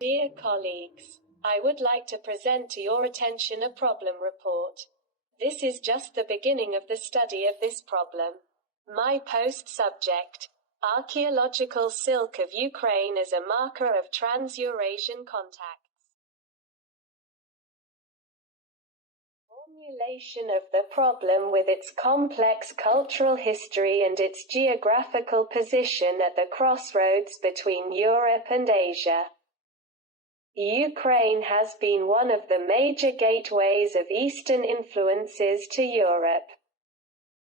Dear colleagues, I would like to present to your attention a problem report. This is just the beginning of the study of this problem. My post-subject: Archaeological Silk of Ukraine as a marker of Trans-Eurasian contacts. Formulation of the problem with its complex cultural history and its geographical position at the crossroads between Europe and Asia. Ukraine has been one of the major gateways of Eastern influences to Europe.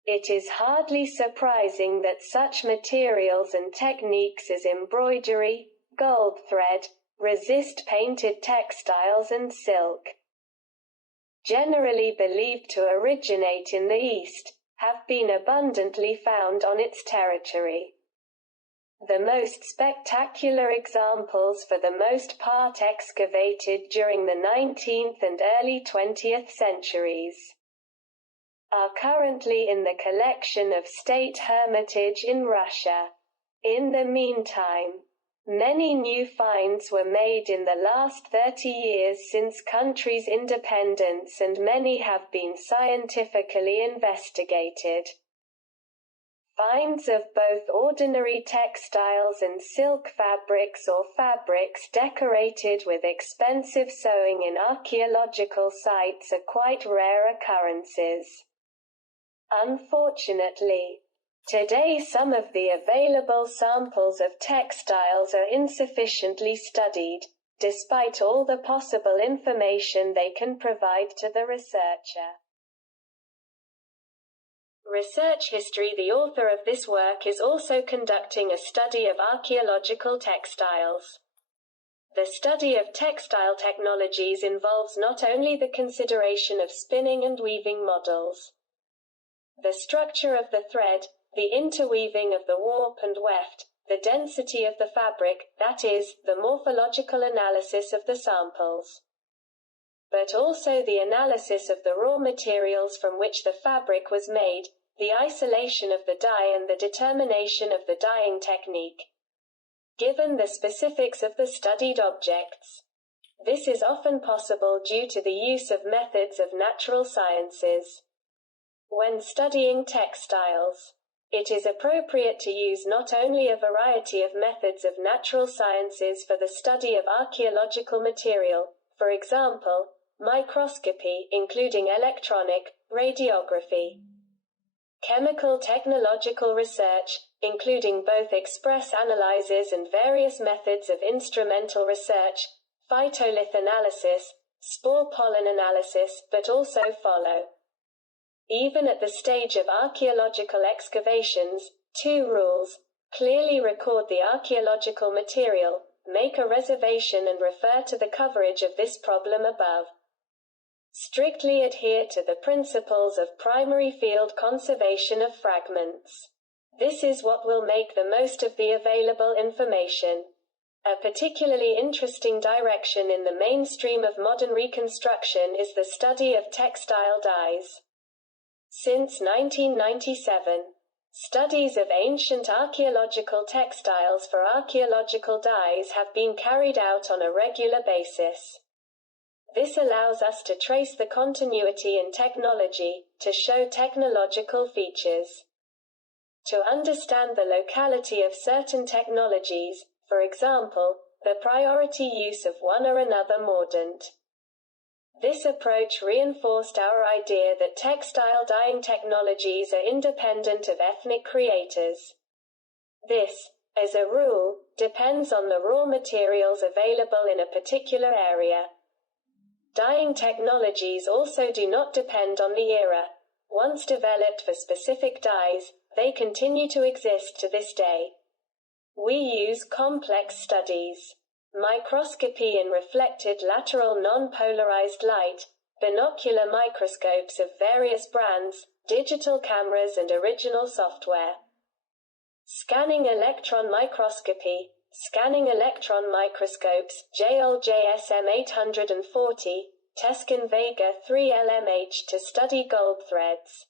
It is hardly surprising that such materials and techniques as embroidery, gold thread, resist painted textiles and silk, generally believed to originate in the East, have been abundantly found on its territory. The most spectacular examples, for the most part excavated during the 19th and early 20th centuries, are currently in the collection of State Hermitage in Russia. In the meantime, many new finds were made in the last 30 years since country's independence, and many have been scientifically investigated. Finds of both ordinary textiles and silk fabrics or fabrics decorated with expensive sewing in archaeological sites are quite rare occurrences. Unfortunately, today some of the available samples of textiles are insufficiently studied, despite all the possible information they can provide to the researcher. Research history: the author of this work is also conducting a study of archaeological textiles. The study of textile technologies involves not only the consideration of spinning and weaving models, the structure of the thread, the interweaving of the warp and weft, the density of the fabric, that is, the morphological analysis of the samples, but also the analysis of the raw materials from which the fabric was made, the isolation of the dye and the determination of the dyeing technique, given the specifics of the studied objects. This is often possible due to the use of methods of natural sciences. When studying textiles, it is appropriate to use not only a variety of methods of natural sciences for the study of archaeological material, for example, microscopy, including electronic, radiography, chemical technological research, including both express analyses and various methods of instrumental research, phytolith analysis, spore pollen analysis, but also follow. Even at the stage of archaeological excavations, 2 rules: clearly record the archaeological material, make a reservation and refer to the coverage of this problem above. Strictly adhere to the principles of primary field conservation of fragments. This is what will make the most of the available information. A particularly interesting direction in the mainstream of modern reconstruction is the study of textile dyes. Since 1997, studies of ancient archaeological textiles for archaeological dyes have been carried out on a regular basis. This allows us to trace the continuity in technology, to show technological features, to understand the locality of certain technologies, for example, the priority use of one or another mordant. This approach reinforced our idea that textile dyeing technologies are independent of ethnic creators. This, as a rule, depends on the raw materials available in a particular area. Dyeing technologies also do not depend on the era. Once developed for specific dyes, they continue to exist to this day. We use complex studies, microscopy in reflected lateral non-polarized light, binocular microscopes of various brands, digital cameras and original software. Scanning electron microscopy, scanning electron microscopes, JOL-JSM 840, Teskin Vega 3 LMH to study gold threads.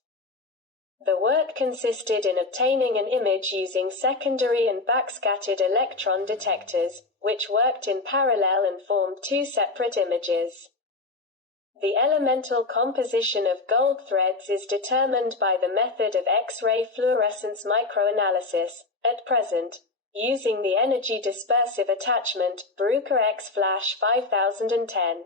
The work consisted in obtaining an image using secondary and backscattered electron detectors, which worked in parallel and formed two separate images. The elemental composition of gold threads is determined by the method of X-ray fluorescence microanalysis, at present, using the energy dispersive attachment, Bruker X-Flash 5010.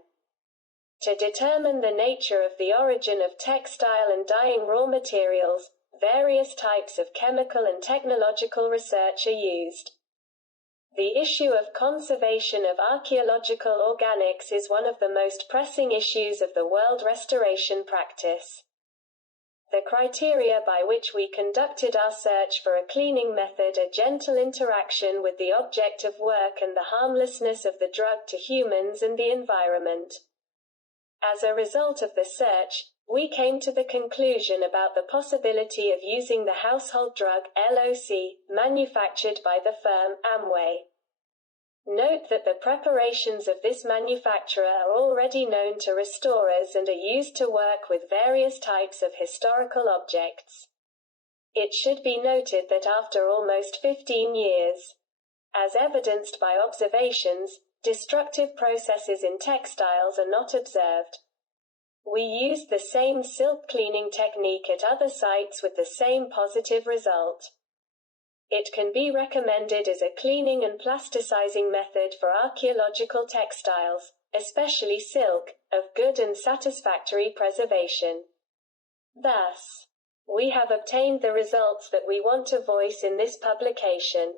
To determine the nature of the origin of textile and dyeing raw materials, various types of chemical and technological research are used. The issue of conservation of archaeological organics is one of the most pressing issues of the world restoration practice. The criteria by which we conducted our search for a cleaning method are gentle interaction with the object of work and the harmlessness of the drug to humans and the environment. As a result of the search, we came to the conclusion about the possibility of using the household drug, LOC, manufactured by the firm, Amway. Note that the preparations of this manufacturer are already known to restorers and are used to work with various types of historical objects. It should be noted that after almost 15 years, as evidenced by observations, destructive processes in textiles are not observed. We used the same silk cleaning technique at other sites with the same positive result. It can be recommended as a cleaning and plasticizing method for archaeological textiles, especially silk, of good and satisfactory preservation. Thus, we have obtained the results that we want to voice in this publication.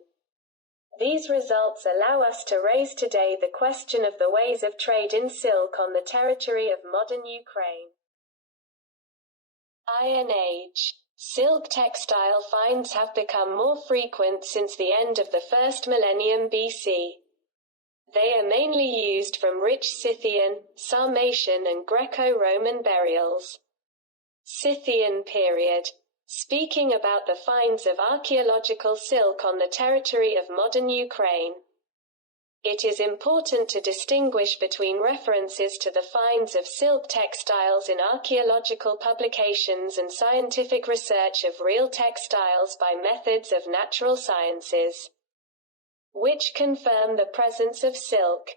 These results allow us to raise today the question of the ways of trade in silk on the territory of modern Ukraine. Iron Age. Silk textile finds have become more frequent since the end of the first millennium BC. They are mainly used from rich Scythian, Sarmatian and Greco-Roman burials. Scythian period. Speaking about the finds of archaeological silk on the territory of modern Ukraine. It is important to distinguish between references to the finds of silk textiles in archaeological publications and scientific research of real textiles by methods of natural sciences, which confirm the presence of silk.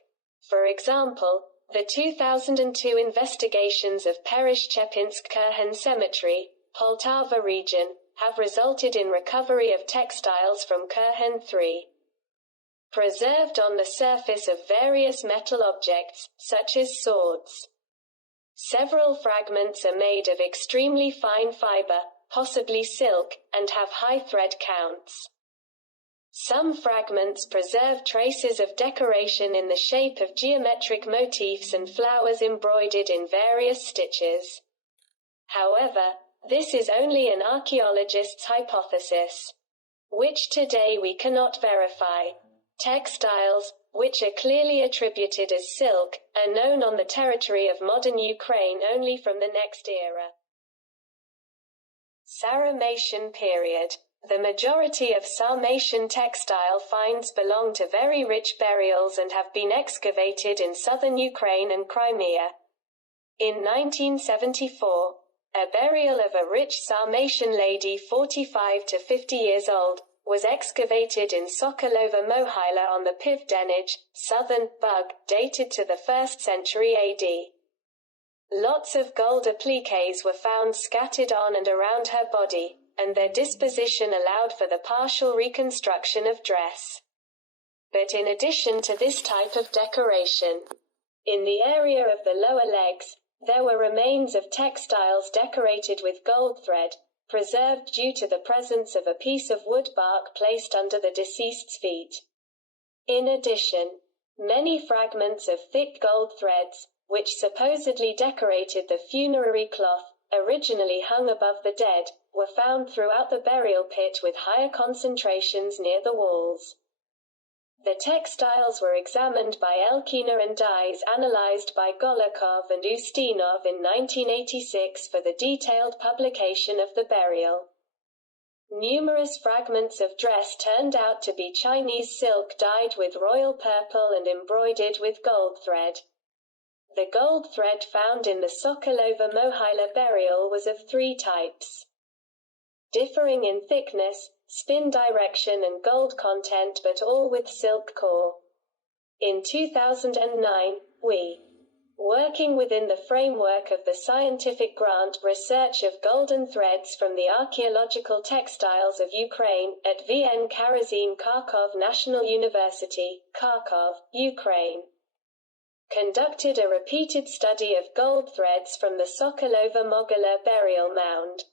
For example, the 2002 investigations of Pereshchepinsk-Kurhan Cemetery, Poltava region, have resulted in recovery of textiles from Kurhan 3. Preserved on the surface of various metal objects, such as swords. Several fragments are made of extremely fine fiber, possibly silk, and have high thread counts. Some fragments preserve traces of decoration in the shape of geometric motifs and flowers embroidered in various stitches. However, this is only an archaeologist's hypothesis, which today we cannot verify. Textiles, which are clearly attributed as silk, are known on the territory of modern Ukraine only from the next era. Sarmatian period. The majority of Sarmatian textile finds belong to very rich burials and have been excavated in southern Ukraine and Crimea. In 1974, a burial of a rich Sarmatian lady 45 to 50 years old was excavated in Sokolova Mohyla on the Pivdenij, southern Bug, dated to the 1st century AD. Lots of gold appliques were found scattered on and around her body, and their disposition allowed for the partial reconstruction of dress. But in addition to this type of decoration, in the area of the lower legs, there were remains of textiles decorated with gold thread, preserved due to the presence of a piece of wood bark placed under the deceased's feet. In addition, many fragments of thick gold threads, which supposedly decorated the funerary cloth, originally hung above the dead, were found throughout the burial pit with higher concentrations near the walls. The textiles were examined by Elkina and dyes analyzed by Golokov and Ustinov in 1986 for the detailed publication of the burial. Numerous fragments of dress turned out to be Chinese silk dyed with royal purple and embroidered with gold thread. The gold thread found in the Sokolova Mohyla burial was of 3 types, differing in thickness, spin direction and gold content, but all with silk core. In 2009, we, working within the framework of the scientific grant Research of Golden Threads from the Archaeological Textiles of Ukraine, at VN Karazin Kharkov National University, Kharkov, Ukraine, conducted a repeated study of gold threads from the Sokolova Mohyla burial mound.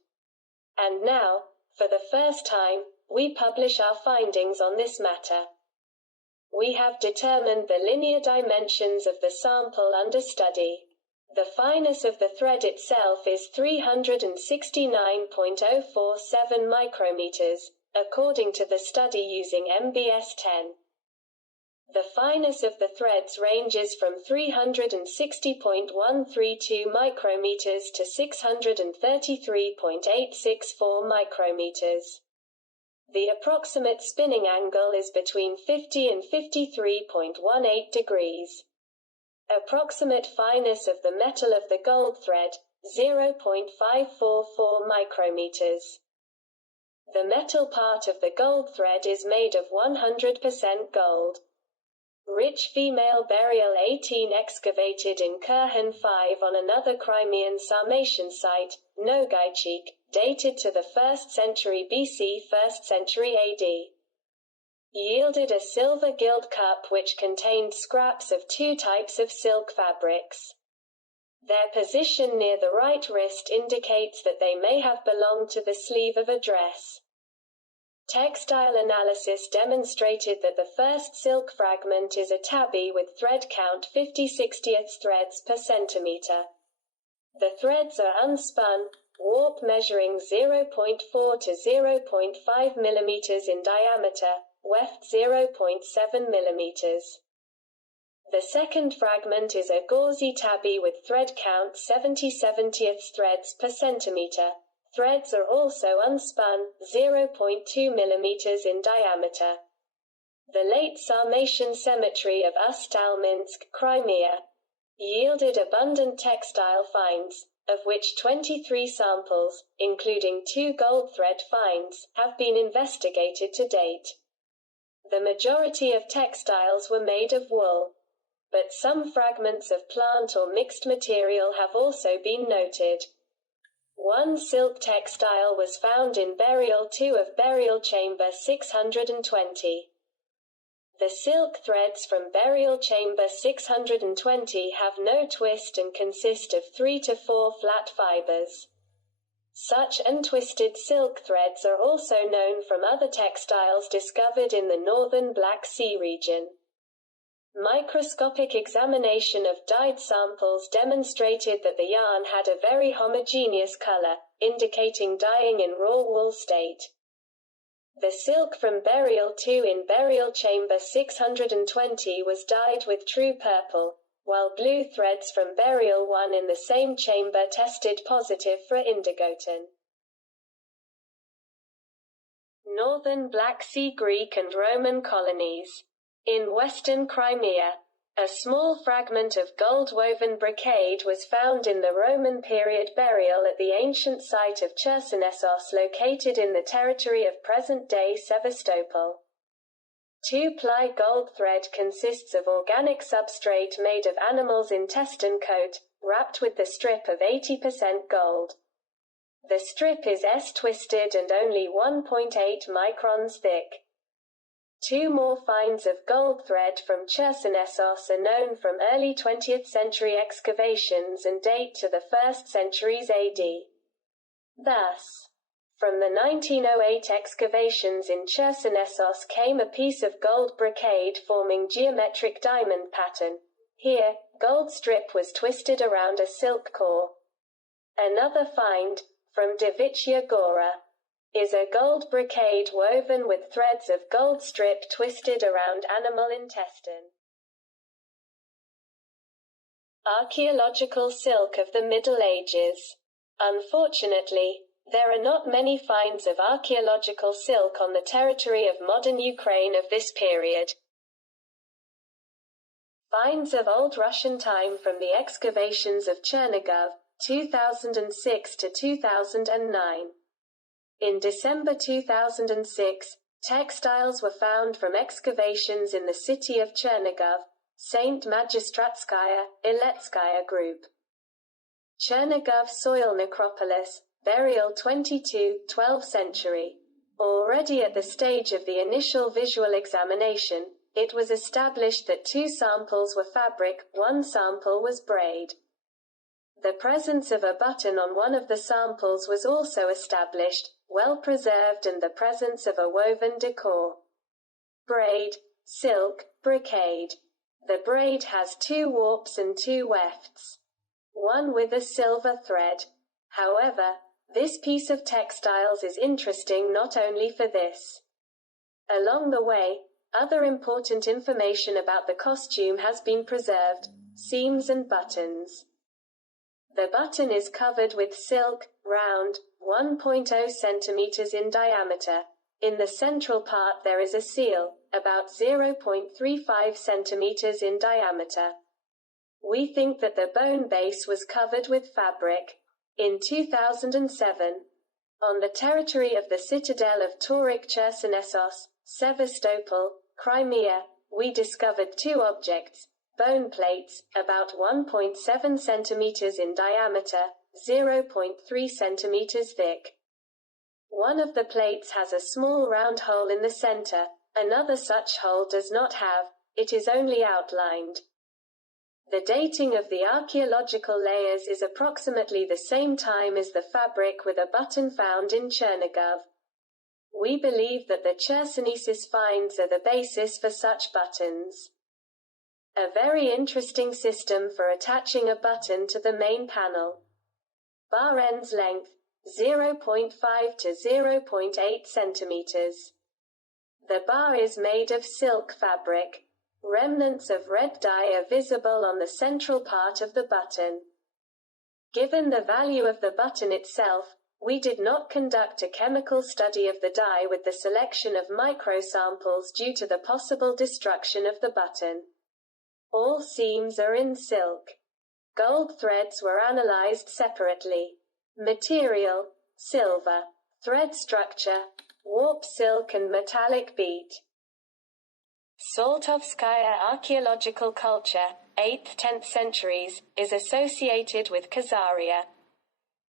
And now, for the first time, we publish our findings on this matter. We have determined the linear dimensions of the sample under study. The fineness of the thread itself is 369.047 micrometers, according to the study using MBS 10. The fineness of the threads ranges from 360.132 micrometers to 633.864 micrometers. The approximate spinning angle is between 50 and 53.18 degrees. Approximate fineness of the metal of the gold thread, 0.544 micrometers. The metal part of the gold thread is made of 100% gold. Rich female burial 18 excavated in Kurhan 5 on another Crimean Sarmatian site, Nogaichik, dated to the 1st century BC 1st century AD. Yielded a silver gilt cup which contained scraps of 2 types of silk fabrics. Their position near the right wrist indicates that they may have belonged to the sleeve of a dress. Textile analysis demonstrated that the first silk fragment is a tabby with thread count 50/60th threads per centimeter. The threads are unspun, warp measuring 0.4 to 0.5 mm in diameter, weft 0.7 mm. The second fragment is a gauzy tabby with thread count 70/70th threads per centimeter. Threads are also unspun, 0.2 mm in diameter. The late Sarmatian cemetery of Ust-Alminsk, Crimea, yielded abundant textile finds, of which 23 samples, including 2 gold thread finds, have been investigated to date. The majority of textiles were made of wool, but some fragments of plant or mixed material have also been noted. One silk textile was found in Burial 2 of Burial Chamber 620. The silk threads from Burial Chamber 620 have no twist and consist of 3 to 4 flat fibers. Such untwisted silk threads are also known from other textiles discovered in the northern Black Sea region. Microscopic examination of dyed samples demonstrated that the yarn had a very homogeneous color, indicating dyeing in raw wool state. The silk from Burial 2 in Burial Chamber 620 was dyed with true purple, while blue threads from Burial 1 in the same chamber tested positive for indigotin. Northern Black Sea Greek and Roman colonies. In western Crimea, a small fragment of gold-woven brocade was found in the Roman period burial at the ancient site of Chersonesos located in the territory of present-day Sevastopol. 2-ply gold thread consists of organic substrate made of animal's intestine coat, wrapped with the strip of 80% gold. The strip is S-twisted and only 1.8 microns thick. 2 more finds of gold thread from Chersonesos are known from early 20th century excavations and date to the 1st centuries AD. Thus, from the 1908 excavations in Chersonesos came a piece of gold brocade forming geometric diamond pattern. Here, gold strip was twisted around a silk core. Another find, from Devitya Gora, is a gold brocade woven with threads of gold strip twisted around animal intestine. Archaeological silk of the Middle Ages. Unfortunately, there are not many finds of archaeological silk on the territory of modern Ukraine of this period. Finds of Old Russian time from the excavations of Chernigov, 2006 to 2009. In December 2006, textiles were found from excavations in the city of Chernigov, St. Magistratskaya, Iletskaya Group. Chernigov soil necropolis, burial 22, 12th century. Already at the stage of the initial visual examination, it was established that 2 samples were fabric, 1 sample was braid. The presence of a button on one of the samples was also established, well preserved, and the presence of a woven decor. Braid, silk, brocade. The braid has 2 warps and 2 wefts. One with a silver thread. However, this piece of textiles is interesting not only for this. Along the way, other important information about the costume has been preserved: seams and buttons. The button is covered with silk, round, 1.0 centimeters in diameter. In the central part there is a seal, about 0.35 centimeters in diameter. We think that the bone base was covered with fabric. In 2007, on the territory of the citadel of Tauric Chersonesos, Sevastopol, Crimea, we discovered 2 objects, bone plates, about 1.7 centimeters in diameter, 0.3 centimeters thick. One of the plates has a small round hole in the center, another such hole does not have, it is only outlined. The dating of the archaeological layers is approximately the same time as the fabric with a button found in Chernigov. We believe that the Chersonesos finds are the basis for such buttons. A very interesting system for attaching a button to the main panel. Bar ends length, 0.5 to 0.8 centimeters. The bar is made of silk fabric. Remnants of red dye are visible on the central part of the button. Given the value of the button itself, we did not conduct a chemical study of the dye with the selection of microsamples due to the possible destruction of the button. All seams are in silk. Gold threads were analyzed separately. Material, silver. Thread structure, warp silk and metallic bead. Saltovskaya archaeological culture, 8th–10th centuries, is associated with Khazaria.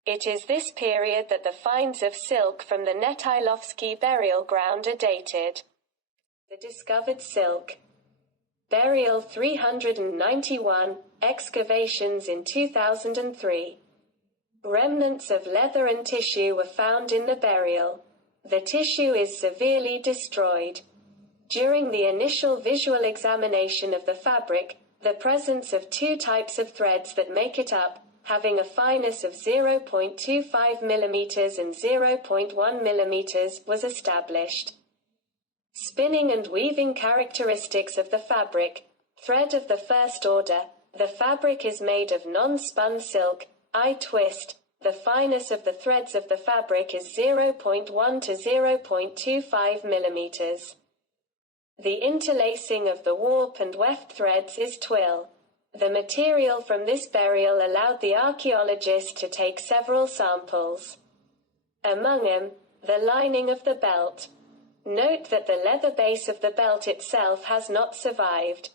It is this period that the finds of silk from the Netailovsky burial ground are dated. The discovered silk. Burial 391, excavations in 2003. Remnants of leather and tissue were found in the burial. The tissue is severely destroyed. During the initial visual examination of the fabric, the presence of 2 types of threads that make it up, having a fineness of 0.25 mm and 0.1 mm, was established. Spinning and weaving characteristics of the fabric. Thread of the first order. The fabric is made of non-spun silk, I-twist. The fineness of the threads of the fabric is 0.1 to 0.25 mm. The interlacing of the warp and weft threads is twill. The material from this burial allowed the archaeologist to take several samples. Among them, the lining of the belt. Note that the leather base of the belt itself has not survived.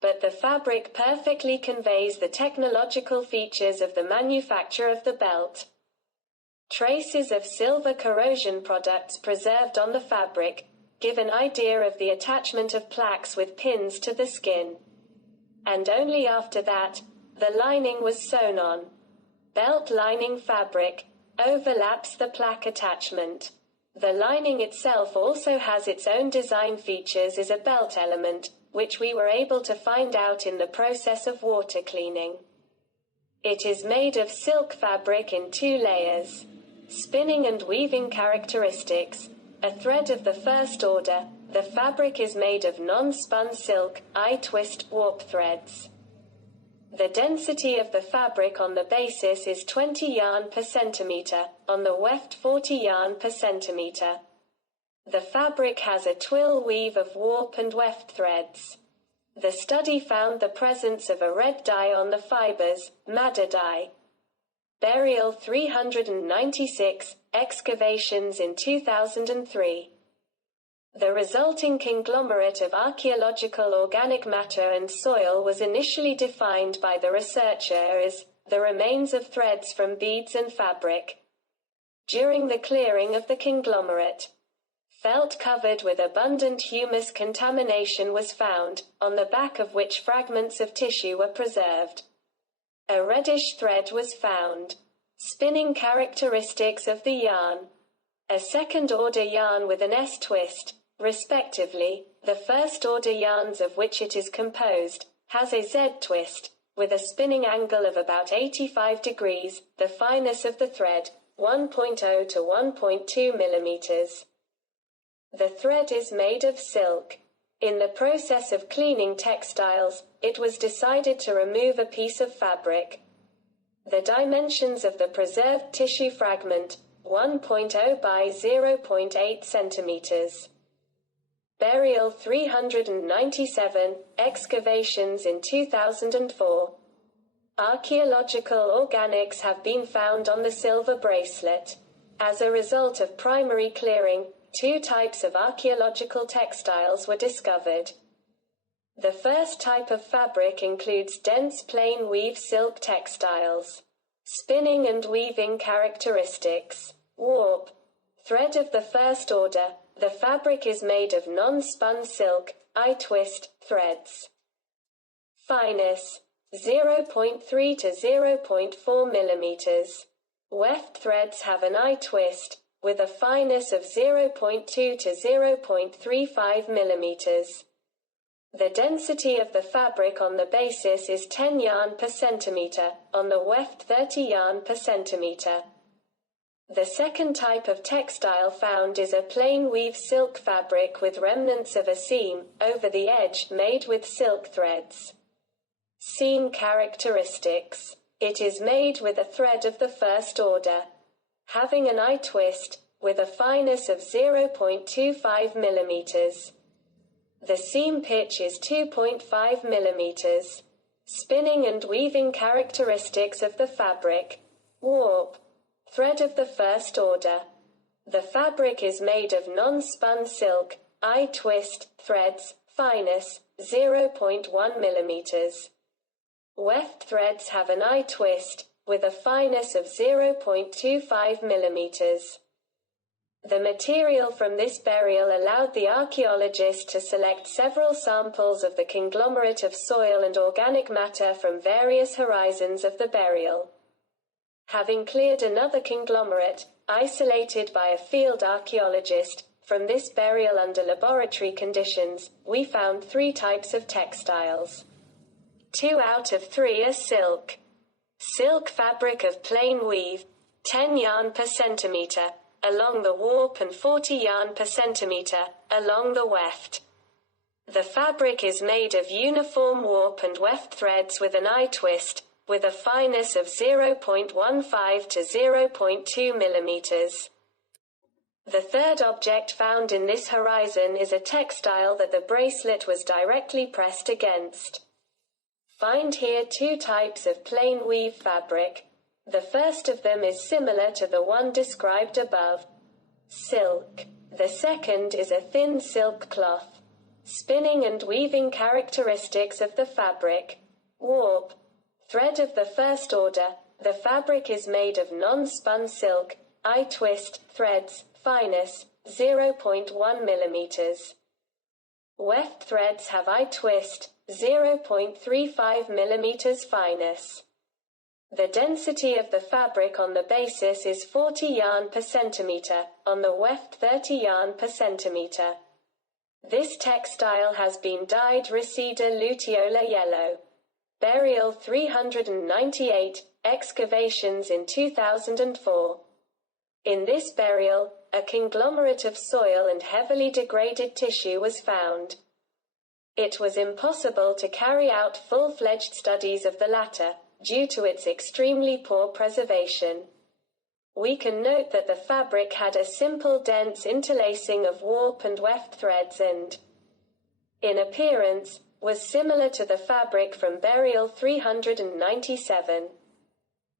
But the fabric perfectly conveys the technological features of the manufacture of the belt. Traces of silver corrosion products preserved on the fabric give an idea of the attachment of plaques with pins to the skin. And only after that, the lining was sewn on. Belt lining fabric overlaps the plaque attachment. The lining itself also has its own design features as a belt element, which we were able to find out in the process of water cleaning. It is made of silk fabric in 2 layers. Spinning and weaving characteristics. A thread of the first order, the fabric is made of non-spun silk, I-twist, warp threads. The density of the fabric on the basis is 20 yarn per centimeter, on the weft 40 yarn per centimeter. The fabric has a twill weave of warp and weft threads. The study found the presence of a red dye on the fibers, madder dye. Burial 396, excavations in 2003. The resulting conglomerate of archaeological organic matter and soil was initially defined by the researcher as the remains of threads from beads and fabric. During the clearing of the conglomerate, felt covered with abundant humus contamination was found, on the back of which fragments of tissue were preserved. A reddish thread was found. Spinning characteristics of the yarn. A second-order yarn with an S-twist, respectively, the first-order yarns of which it is composed, has a Z-twist, with a spinning angle of about 85 degrees, the fineness of the thread, 1.0 to 1.2 millimeters. The thread is made of silk. In the process of cleaning textiles, it was decided to remove a piece of fabric. The dimensions of the preserved tissue fragment, 1.0 by 0.8 centimeters. Burial 397, excavations in 2004. Archaeological organics have been found on the silver bracelet. As a result of primary clearing, two types of archaeological textiles were discovered. The first type of fabric includes dense plain weave silk textiles. Spinning and weaving characteristics. Warp. Thread of the first order, the fabric is made of non-spun silk, I-twist, threads. Fineness. 0.3 to 0.4 millimeters. Weft threads have an I-twist, with a fineness of 0.2 to 0.35 millimeters. The density of the fabric on the basis is 10 yarn per centimeter, on the weft 30 yarn per centimeter. The second type of textile found is a plain weave silk fabric with remnants of a seam, over the edge, made with silk threads. Seam characteristics. It is made with a thread of the first order, having an I-twist, with a fineness of 0.25 millimeters. The seam pitch is 2.5 millimeters. Spinning and weaving characteristics of the fabric. Warp. Thread of the first order. The fabric is made of non-spun silk, I-twist, threads, fineness, 0.1 millimeters. Weft threads have an I-twist, with a fineness of 0.25 millimeters. The material from this burial allowed the archaeologist to select several samples of the conglomerate of soil and organic matter from various horizons of the burial. Having cleared another conglomerate, isolated by a field archaeologist, from this burial under laboratory conditions, we found 3 types of textiles. 2 out of 3 are silk. Silk fabric of plain weave, 10 yarn per centimeter, along the warp and 40 yarn per centimeter, along the weft. The fabric is made of uniform warp and weft threads with an I-twist, with a fineness of 0.15 to 0.2 millimeters. The third object found in this horizon is a textile that the bracelet was directly pressed against. Find here 2 types of plain weave fabric. The first of them is similar to the one described above. Silk. The second is a thin silk cloth. Spinning and weaving characteristics of the fabric. Warp. Thread of the first order, the fabric is made of non-spun silk, I-twist, threads, fineness, 0.1 millimeters. Weft threads have I-twist, 0.35 millimeters fineness. The density of the fabric on the basis is 40 yarn per centimeter, on the weft 30 yarn per centimeter. This textile has been dyed Reseda luteola yellow. Burial 398, excavations in 2004. In this burial, a conglomerate of soil and heavily degraded tissue was found. It was impossible to carry out full-fledged studies of the latter, due to its extremely poor preservation. We can note that the fabric had a simple dense interlacing of warp and weft threads and, in appearance, was similar to the fabric from Burial 397.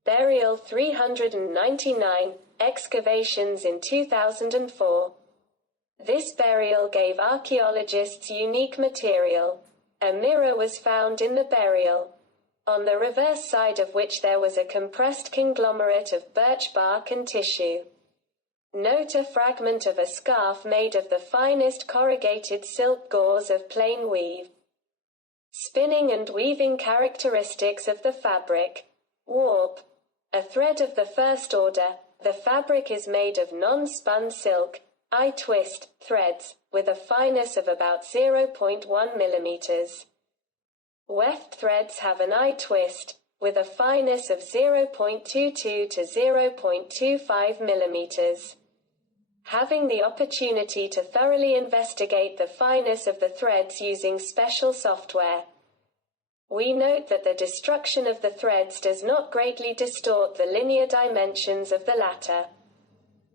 Burial 399, excavations in 2004. This burial gave archaeologists unique material. A mirror was found in the burial, on the reverse side of which there was a compressed conglomerate of birch bark and tissue. Note a fragment of a scarf made of the finest corrugated silk gauze of plain weave. Spinning and weaving characteristics of the fabric. Warp. A thread of the first order, the fabric is made of non-spun silk, I-twist, threads, with a fineness of about 0.1 mm. Weft threads have an I-twist, with a fineness of 0.22 to 0.25 mm. Having the opportunity to thoroughly investigate the fineness of the threads using special software, we note that the destruction of the threads does not greatly distort the linear dimensions of the latter.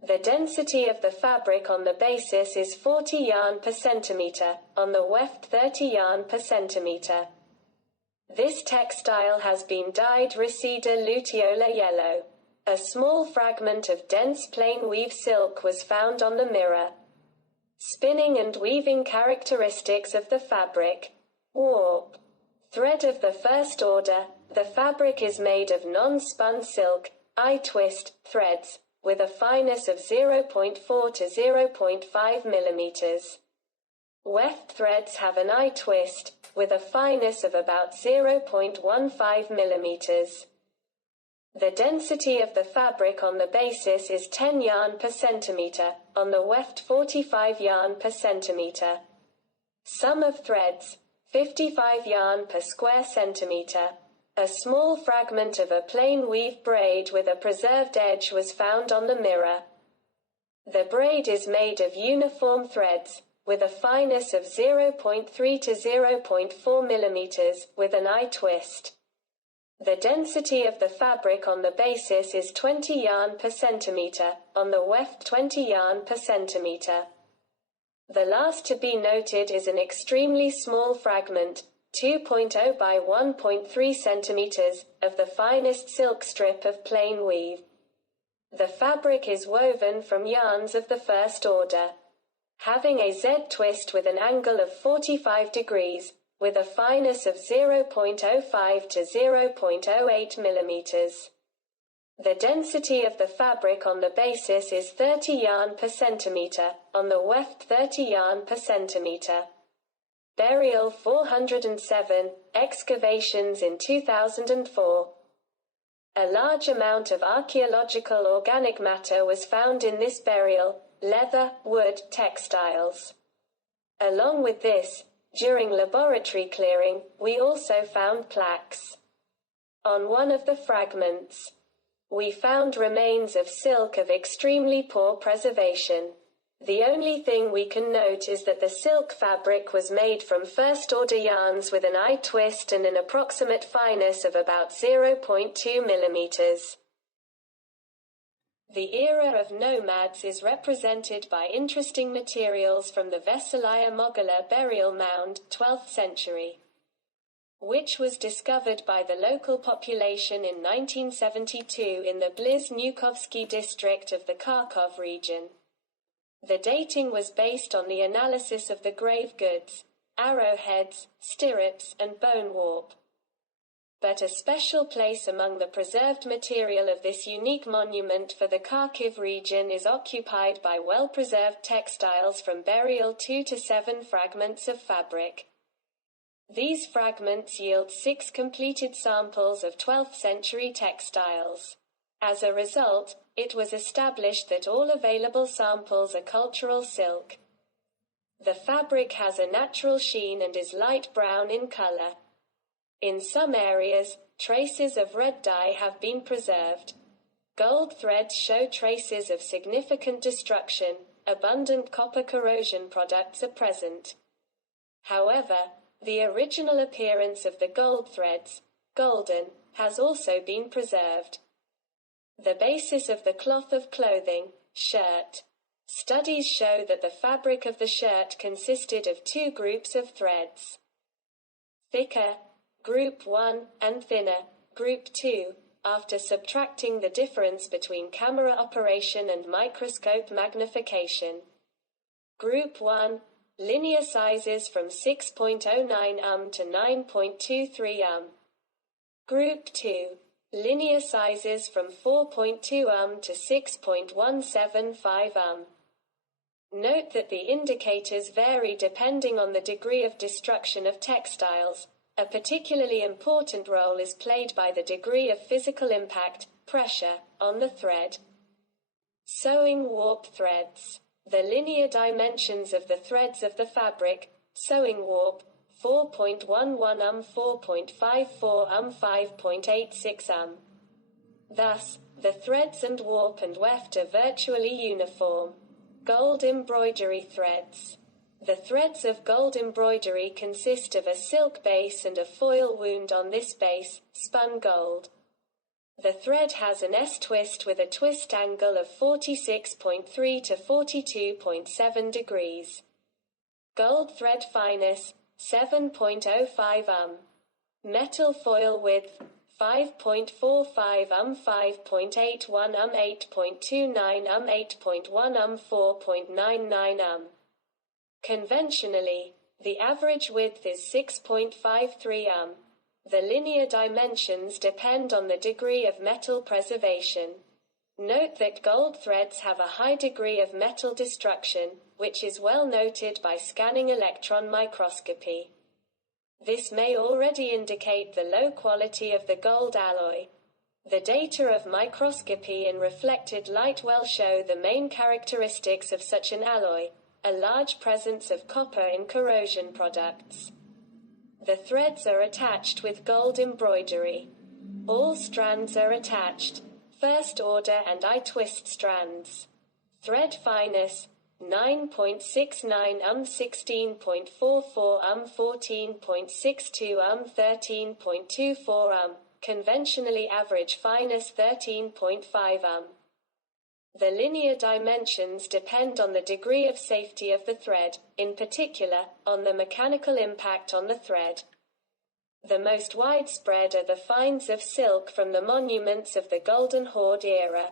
The density of the fabric on the basis is 40 yarn per centimeter, on the weft 30 yarn per centimeter. This textile has been dyed Reseda luteola yellow. A small fragment of dense plain weave silk was found on the mirror. Spinning and weaving characteristics of the fabric. Warp. Thread of the first order, the fabric is made of non-spun silk, I-twist, threads, with a fineness of 0.4 to 0.5 mm. Weft threads have an I-twist, with a fineness of about 0.15 mm. The density of the fabric on the basis is 10 yarn per centimeter, on the weft 45 yarn per centimeter. Sum of threads, 55 yarn per square centimeter. A small fragment of a plain weave braid with a preserved edge was found on the mirror. The braid is made of uniform threads, with a fineness of 0.3 to 0.4 mm, with an I-twist. The density of the fabric on the basis is 20 yarn per centimeter, on the weft 20 yarn per centimeter. The last to be noted is an extremely small fragment, 2.0 by 1.3 centimeters, of the finest silk strip of plain weave. The fabric is woven from yarns of the first order, having a Z-twist with an angle of 45 degrees, with a fineness of 0.05 to 0.08 millimeters. The density of the fabric on the basis is 30 yarn per centimeter, on the weft 30 yarn per centimeter. Burial 407, excavations in 2004. A large amount of archaeological organic matter was found in this burial, leather, wood, textiles. Along with this, during laboratory clearing, we also found plaques. On one of the fragments, we found remains of silk of extremely poor preservation. The only thing we can note is that the silk fabric was made from first-order yarns with an I-twist and an approximate fineness of about 0.2 millimeters. The era of nomads is represented by interesting materials from the Veselaya Mogila burial mound, 12th century, which was discovered by the local population in 1972 in the Bliznyukovsky district of the Kharkov region. The dating was based on the analysis of the grave goods, arrowheads, stirrups, and bone warp. But a special place among the preserved material of this unique monument for the Kharkiv region is occupied by well-preserved textiles from burial 2 to 7 fragments of fabric. These fragments yield 6 completed samples of 12th century textiles. As a result, it was established that all available samples are cultural silk. The fabric has a natural sheen and is light brown in color. In some areas, traces of red dye have been preserved. Gold threads show traces of significant destruction. Abundant copper corrosion products are present. However, the original appearance of the gold threads, golden, has also been preserved. The basis of the cloth of clothing, shirt. Studies show that the fabric of the shirt consisted of two groups of threads. Thicker, group 1, and thinner, group 2, after subtracting the difference between camera operation and microscope magnification. Group 1, linear sizes from 6.09 to 9.23 Group 2, linear sizes from 4.2 to 6.175 Note that the indicators vary depending on the degree of destruction of textiles. A particularly important role is played by the degree of physical impact, pressure, on the thread. Sewing warp threads. The linear dimensions of the threads of the fabric, sewing warp, 4.11 4.54 5.86 Thus, the threads and warp and weft are virtually uniform. Gold embroidery threads. The threads of gold embroidery consist of a silk base and a foil wound on this base, spun gold. The thread has an S-twist with a twist angle of 46.3 to 42.7 degrees. Gold thread fineness, 7.05 Metal foil width, 5.45 5.81 8.29 8.1 4.99 Conventionally, the average width is 6.53 The linear dimensions depend on the degree of metal preservation. Note that gold threads have a high degree of metal destruction, which is well noted by scanning electron microscopy. This may already indicate the low quality of the gold alloy. The data of microscopy in reflected light well show the main characteristics of such an alloy, a large presence of copper in corrosion products. The threads are attached with gold embroidery. All strands are attached, first order and I-twist strands. Thread fineness, 9.69 16.44 14.62 13.24 conventionally average fineness 13.5 The linear dimensions depend on the degree of safety of the thread, in particular, on the mechanical impact on the thread. The most widespread are the finds of silk from the monuments of the Golden Horde era.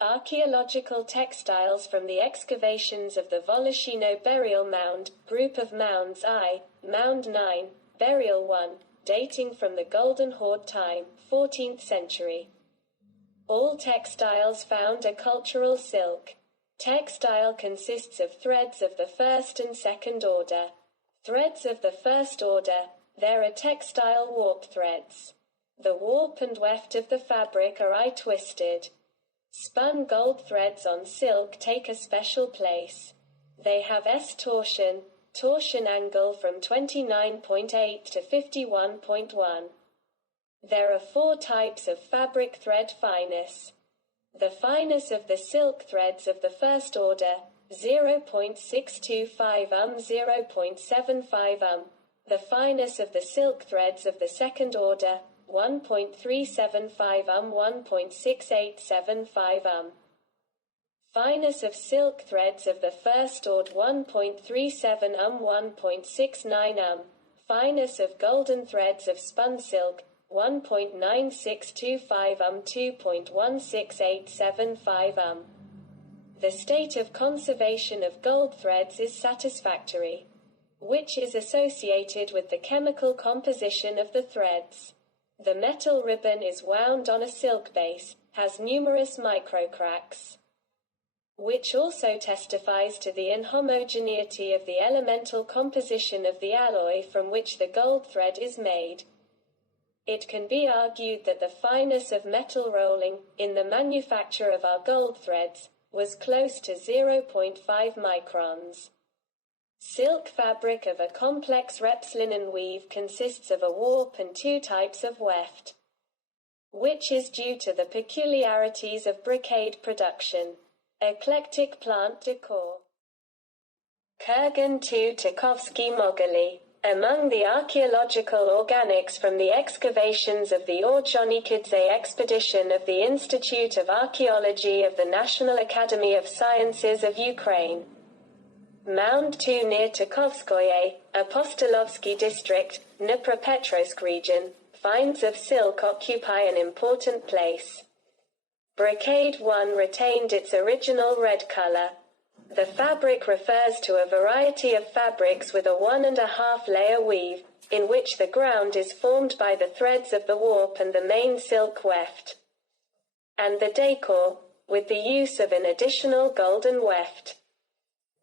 Archaeological textiles from the excavations of the Voloshino Burial Mound, Group of Mounds I, Mound 9, Burial 1, dating from the Golden Horde time, 14th century. All textiles found are cultural silk. Textile consists of threads of the first and second order. Threads of the first order, there are textile warp threads. The warp and weft of the fabric are I-twisted. Spun gold threads on silk take a special place. They have S-torsion, torsion angle from 29.8 to 51.1. There are 4 types of fabric thread fineness. The fineness of the silk threads of the first order, 0.625 0.75 The fineness of the silk threads of the second order, 1.375 1.6875 Fineness of silk threads of the first order 1.37 1.69 Fineness of golden threads of spun silk, 1.9625 2.16875 The state of conservation of gold threads is satisfactory, which is associated with the chemical composition of the threads. The metal ribbon is wound on a silk base, has numerous microcracks, which also testifies to the inhomogeneity of the elemental composition of the alloy from which the gold thread is made. It can be argued that the fineness of metal rolling, in the manufacture of our gold threads, was close to 0.5 microns. Silk fabric of a complex reps linen weave consists of a warp and 2 types of weft. which is due to the peculiarities of brocade production. Eclectic plant decor. Kurgan II Tchaikovsky-Mogily. Among the archaeological organics from the excavations of the Ordzhonikidze expedition of the Institute of Archaeology of the National Academy of Sciences of Ukraine. Mound 2 near Tukhovskoye, Apostolovsky district, Dnipropetrovsk region, finds of silk occupy an important place. Brocade 1 retained its original red color. The fabric refers to a variety of fabrics with a 1.5 layer weave, in which the ground is formed by the threads of the warp and the main silk weft. And the decor, with the use of an additional golden weft.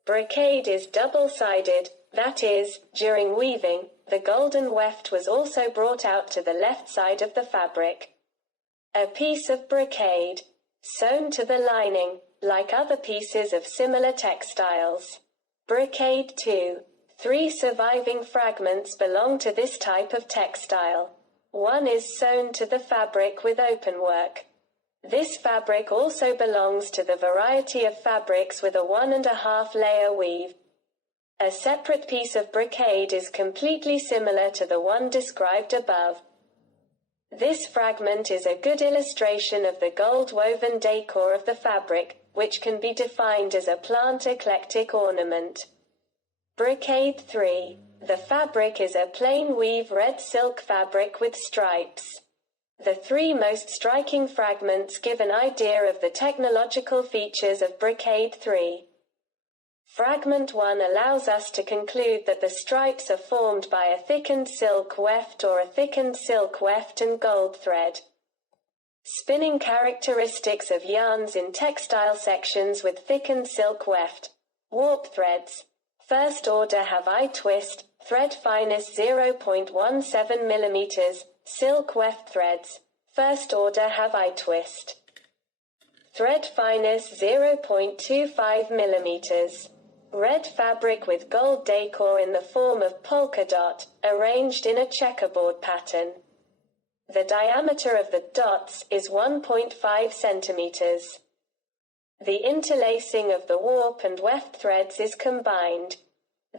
Brocade is double-sided, that is, during weaving, the golden weft was also brought out to the left side of the fabric. A piece of brocade, sewn to the lining, like other pieces of similar textiles. Brocade 2. 3 surviving fragments belong to this type of textile. One is sewn to the fabric with openwork. This fabric also belongs to the variety of fabrics with a 1.5 layer weave. A separate piece of brocade is completely similar to the one described above. This fragment is a good illustration of the gold-woven decor of the fabric, which can be defined as a plant eclectic ornament. Brocade 3. The fabric is a plain weave red silk fabric with stripes. The 3 most striking fragments give an idea of the technological features of Brocade 3. Fragment 1 allows us to conclude that the stripes are formed by a thickened silk weft or a thickened silk weft and gold thread. Spinning characteristics of yarns in textile sections with thickened silk weft. Warp threads. First order have eye twist, thread fineness 0.17 mm, silk weft threads. First order have eye twist. Thread fineness 0.25 mm. Red fabric with gold decor in the form of polka dot, arranged in a checkerboard pattern. The diameter of the dots is 1.5 centimeters. The interlacing of the warp and weft threads is combined.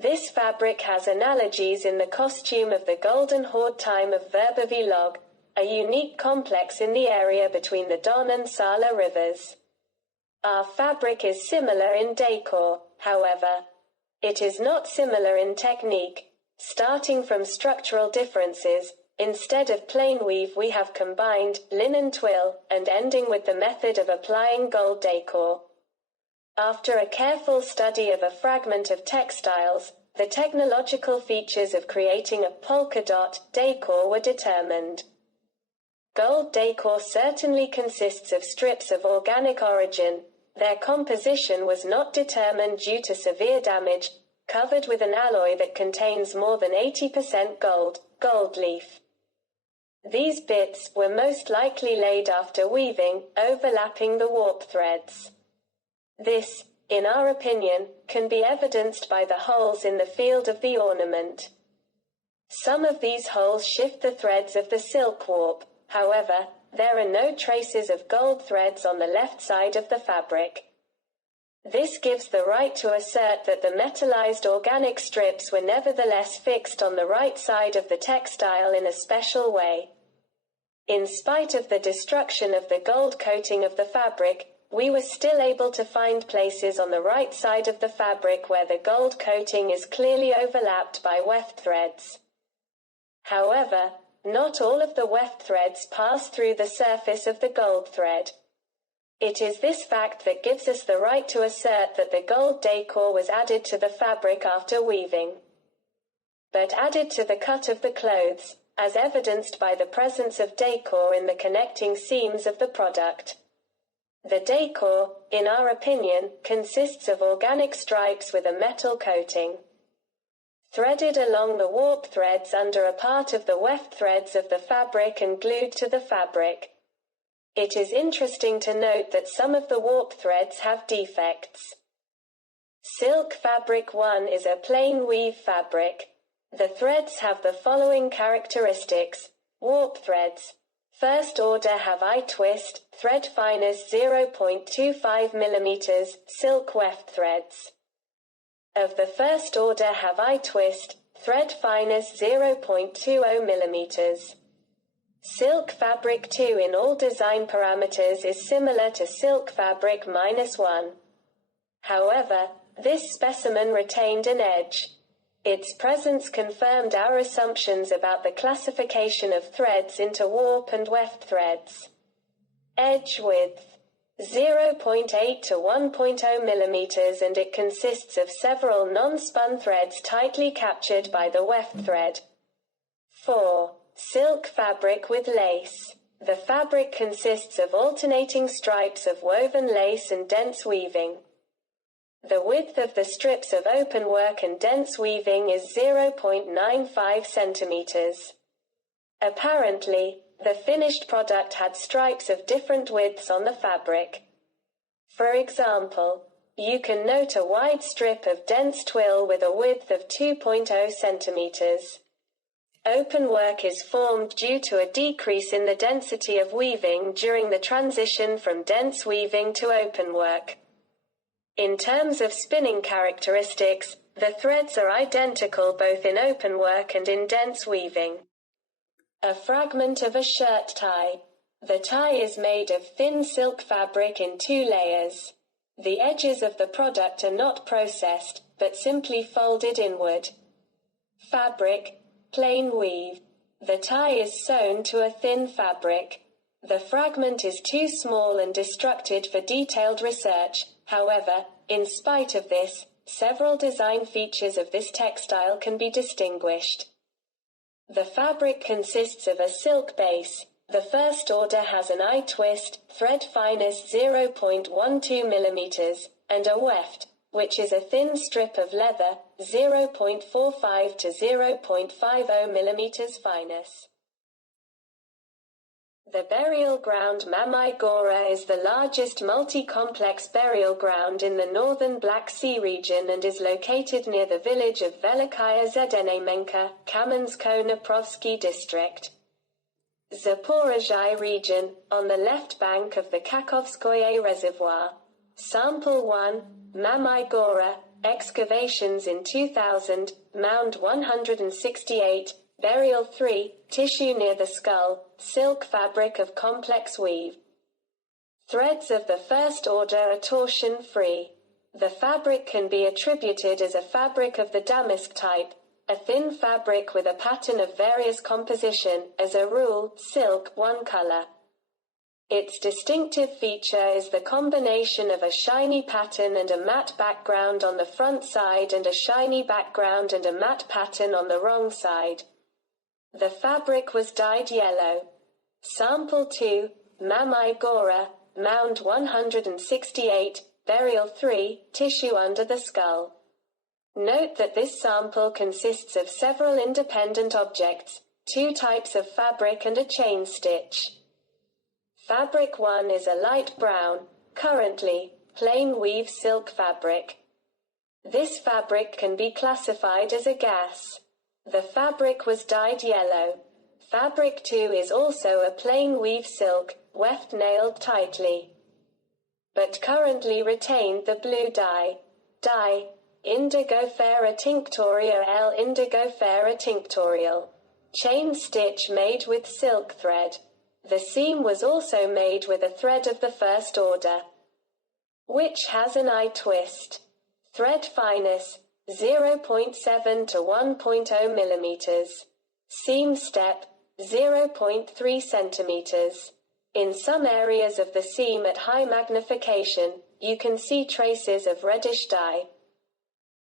This fabric has analogies in the costume of the Golden Horde time of Verbovi Log, a unique complex in the area between the Don and Sala rivers. Our fabric is similar in decor, however. It is not similar in technique. Starting from structural differences, instead of plain weave we have combined linen twill, and ending with the method of applying gold decor. After a careful study of a fragment of textiles, the technological features of creating a polka dot decor were determined. Gold decor certainly consists of strips of organic origin. Their composition was not determined due to severe damage, covered with an alloy that contains more than 80% gold leaf. These bits were most likely laid after weaving, overlapping the warp threads. This, in our opinion, can be evidenced by the holes in the field of the ornament. Some of these holes shift the threads of the silk warp, however, there are no traces of gold threads on the left side of the fabric. This gives the right to assert that the metallized organic strips were nevertheless fixed on the right side of the textile in a special way. In spite of the destruction of the gold coating of the fabric, we were still able to find places on the right side of the fabric where the gold coating is clearly overlapped by weft threads. However, not all of the weft threads pass through the surface of the gold thread. It is this fact that gives us the right to assert that the gold decor was added to the fabric after weaving. But added to the cut of the clothes, as evidenced by the presence of decor in the connecting seams of the product. The decor, in our opinion, consists of organic stripes with a metal coating. Threaded along the warp threads under a part of the weft threads of the fabric and glued to the fabric. It is interesting to note that some of the warp threads have defects. Silk fabric 1 is a plain weave fabric. The threads have the following characteristics: warp threads. First order have eye twist, thread fineness 0.25 mm, silk weft threads. Of the first order have eye twist, thread fineness 0.20 mm. Silk fabric 2 in all design parameters is similar to silk fabric -1. However, this specimen retained an edge. Its presence confirmed our assumptions about the classification of threads into warp and weft threads. Edge width 0.8 to 1.0 mm, and it consists of several non-spun threads tightly captured by the weft thread. 4. Silk fabric with lace. The fabric consists of alternating stripes of woven lace and dense weaving. The width of the strips of open work and dense weaving is 0.95 centimeters. Apparently, the finished product had stripes of different widths on the fabric. For example, you can note a wide strip of dense twill with a width of 2.0 centimeters. Open work is formed due to a decrease in the density of weaving during the transition from dense weaving to open work. In terms of spinning characteristics, the threads are identical both in open work and in dense weaving. A fragment of a shirt tie. The tie is made of thin silk fabric in 2 layers. The edges of the product are not processed, but simply folded inward. Fabric, plain weave. The tie is sewn to a thin fabric. The fragment is too small and destructed for detailed research. However, in spite of this, several design features of this textile can be distinguished. The fabric consists of a silk base. The first order has an eye twist, thread fineness 0.12 mm, and a weft, which is a thin strip of leather, 0.45 to 0.50 mm fineness. The burial ground Mamai Gora is the largest multi-complex burial ground in the northern Black Sea region and is located near the village of Velikaya Zdenemenka, Kamensko-Dniprovsky district. Zaporizhzhia region, on the left bank of the Kakhovskoye Reservoir. Sample 1, Mamai Gora, excavations in 2000, Mound 168, Burial 3, tissue near the skull, silk fabric of complex weave. Threads of the first order are torsion-free. The fabric can be attributed as a fabric of the damask type, a thin fabric with a pattern of various composition, as a rule, silk, one color. Its distinctive feature is the combination of a shiny pattern and a matte background on the front side and a shiny background and a matte pattern on the wrong side. The fabric was dyed yellow. Sample 2, Mamai Gora, Mound 168, Burial 3, tissue under the skull. Note that this sample consists of several independent objects, 2 types of fabric and a chain stitch. Fabric 1 is a light brown, currently, plain weave silk fabric. This fabric can be classified as a gas. The fabric was dyed yellow. Fabric 2 is also a plain weave silk, weft nailed tightly, but currently retained the blue dye. Dye, Indigofera tinctoria L. Indigofera tinctorial. Chain stitch made with silk thread. The seam was also made with a thread of the first order, which has an eye twist. Thread fineness, 0.7 to 1.0 mm. Seam step, 0.3 centimeters. In some areas of the seam at high magnification, you can see traces of reddish dye.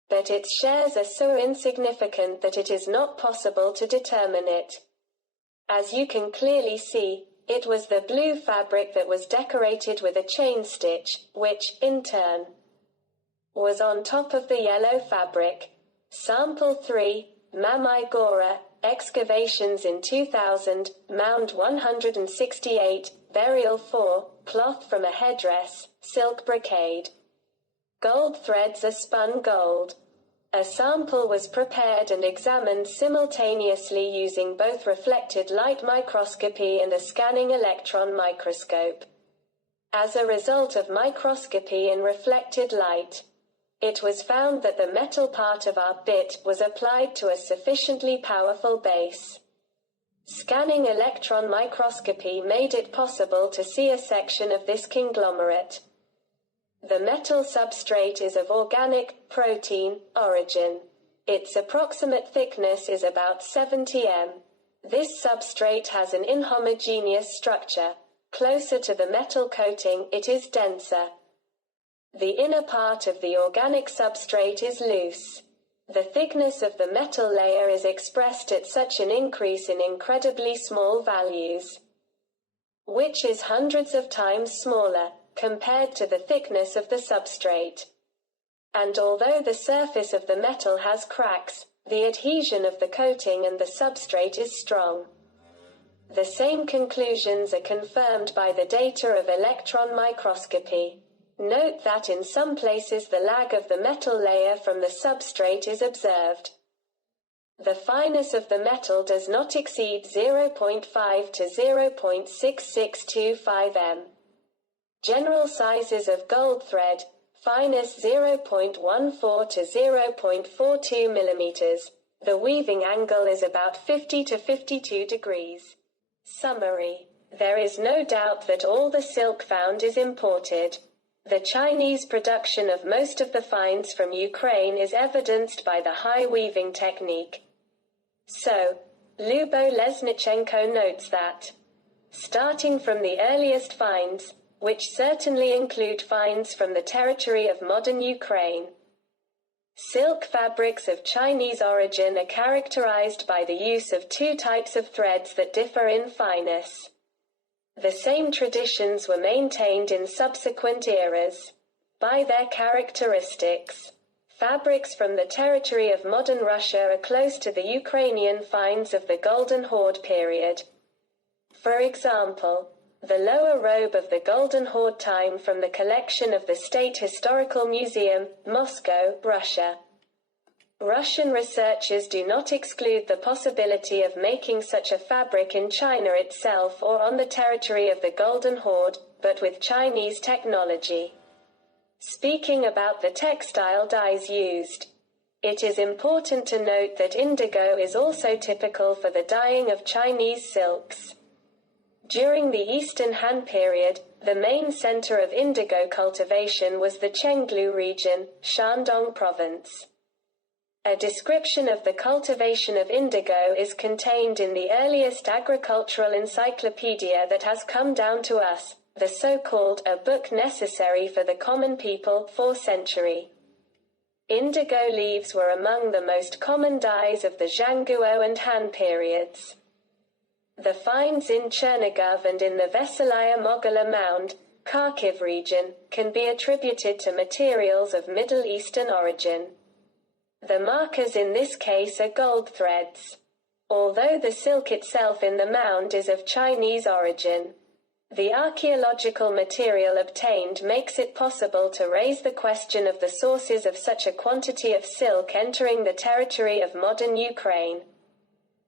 But its shares are so insignificant that it is not possible to determine it. As you can clearly see, it was the blue fabric that was decorated with a chain stitch, which, in turn, was on top of the yellow fabric. Sample 3, Mamai Gora, excavations in 2000, Mound 168, Burial 4, cloth from a headdress, silk brocade. Gold threads are spun gold. A sample was prepared and examined simultaneously using both reflected light microscopy and a scanning electron microscope. As a result of microscopy in reflected light, it was found that the metal part of our bit was applied to a sufficiently powerful base. Scanning electron microscopy made it possible to see a section of this conglomerate. The metal substrate is of organic, protein, origin. Its approximate thickness is about 70 m. This substrate has an inhomogeneous structure. Closer to the metal coating, it is denser. The inner part of the organic substrate is loose. The thickness of the metal layer is expressed at such an increase in incredibly small values, which is hundreds of times smaller, compared to the thickness of the substrate. And although the surface of the metal has cracks, the adhesion of the coating and the substrate is strong. The same conclusions are confirmed by the data of electron microscopy. Note that in some places the lag of the metal layer from the substrate is observed. The fineness of the metal does not exceed 0.5 to 0.6625 m. General sizes of gold thread, fineness 0.14 to 0.42 mm. The weaving angle is about 50 to 52 degrees. Summary. There is no doubt that all the silk found is imported. The Chinese production of most of the finds from Ukraine is evidenced by the high weaving technique. So, Lubo Lesnichenko notes that, starting from the earliest finds, which certainly include finds from the territory of modern Ukraine, silk fabrics of Chinese origin are characterized by the use of two types of threads that differ in fineness. The same traditions were maintained in subsequent eras. By their characteristics, fabrics from the territory of modern Russia are close to the Ukrainian finds of the Golden Horde period. For example, the lower robe of the Golden Horde time from the collection of the State Historical Museum, Moscow, Russia. Russian researchers do not exclude the possibility of making such a fabric in China itself or on the territory of the Golden Horde, but with Chinese technology. Speaking about the textile dyes used, it is important to note that indigo is also typical for the dyeing of Chinese silks. During the Eastern Han period, the main center of indigo cultivation was the Chengdu region, Shandong province. A description of the cultivation of indigo is contained in the earliest agricultural encyclopedia that has come down to us, the so-called A Book Necessary for the Common People, 4th century. Indigo leaves were among the most common dyes of the Zhangguo and Han periods. The finds in Chernigov and in the Veselaya Mogila Mound, Kharkiv region, can be attributed to materials of Middle Eastern origin. The markers in this case are gold threads. Although the silk itself in the mound is of Chinese origin, the archaeological material obtained makes it possible to raise the question of the sources of such a quantity of silk entering the territory of modern Ukraine.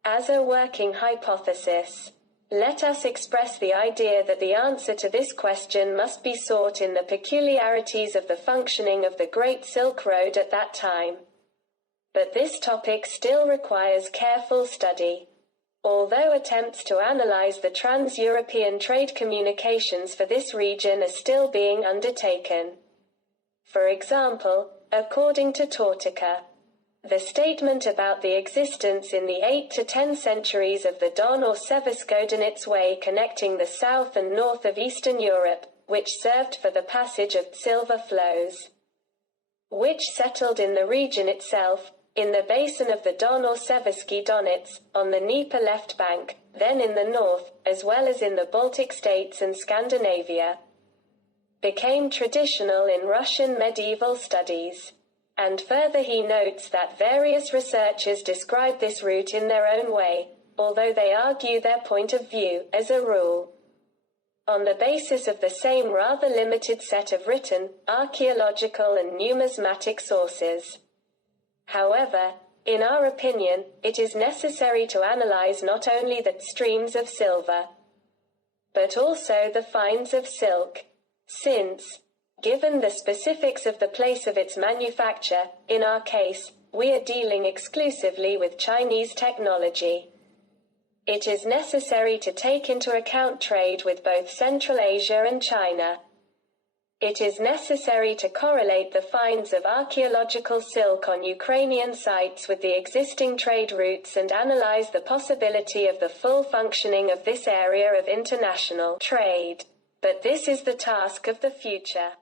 As a working hypothesis, let us express the idea that the answer to this question must be sought in the peculiarities of the functioning of the Great Silk Road at that time. But this topic still requires careful study. Although attempts to analyze the trans-European trade communications for this region are still being undertaken. For example, according to Tortica, the statement about the existence in the 8 to 10 centuries of the Don or Severodvinets way connecting the south and north of Eastern Europe, which served for the passage of silver flows, which settled in the region itself, in the basin of the Don or Seversky Donets, on the Dnieper left bank, then in the north, as well as in the Baltic states and Scandinavia, became traditional in Russian medieval studies. And further he notes that various researchers describe this route in their own way, although they argue their point of view, as a rule, on the basis of the same rather limited set of written, archaeological and numismatic sources. However, in our opinion, it is necessary to analyze not only the streams of silver, but also the finds of silk, since, given the specifics of the place of its manufacture, in our case, we are dealing exclusively with Chinese technology. It is necessary to take into account trade with both Central Asia and China. It is necessary to correlate the finds of archaeological silk on Ukrainian sites with the existing trade routes and analyze the possibility of the full functioning of this area of international trade. But this is the task of the future.